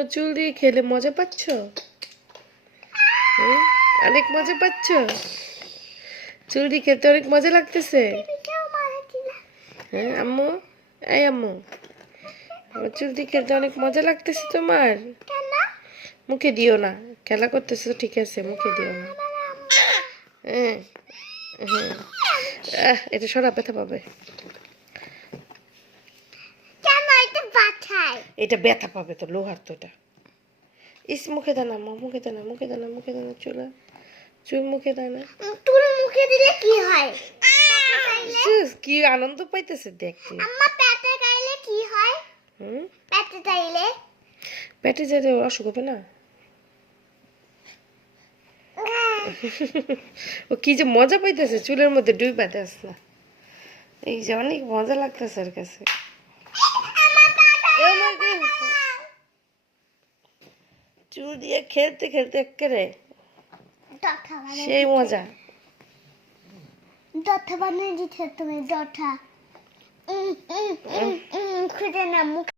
আমার চুল দিয়ে খেলে মজা পাচ্ছ? অনেক মজা পাচ্ছ? চুল দিয়ে খেতে অনেক মজা লাগতেছে? হ্যাঁ আম্মু, এই আম্মু, আমার চুল দিয়ে খেলতে অনেক মজা লাগতেছে তোমার? মুখে দিও না, খেলা করতেছে তো ঠিক আছে, মুখে দিও না। হ্যাঁ হ্যাঁ, এটা সরা, ব্যথা পাবে। এটা ব্যথা পাবে তো, লোহার তো এটা। ইস, মুখে দাও না, মুখে দাও না, মুখে দাও না, মুখে দাও না, চুল মুখে দাও না। চুল মুখে দিলে কি হয়? কি আনন্দ পাইতেছে দেখতে। আম্মা পেটে গাইলে কি হয়? পেটে গাইলে পেটে যেতে অসুখ হবে না? ও কি যে মজা পাইতেছে, চুলের মধ্যে ডুইবা দেস না। এই যে অনেক মজা লাগতেছে ওর কাছে। চুল দিয়ে খেলতে খেলতে একেবারে সেই মজা। ডঠা বানিয়ে দিতে তুমি, ডঠা খুঁজে না মুখ।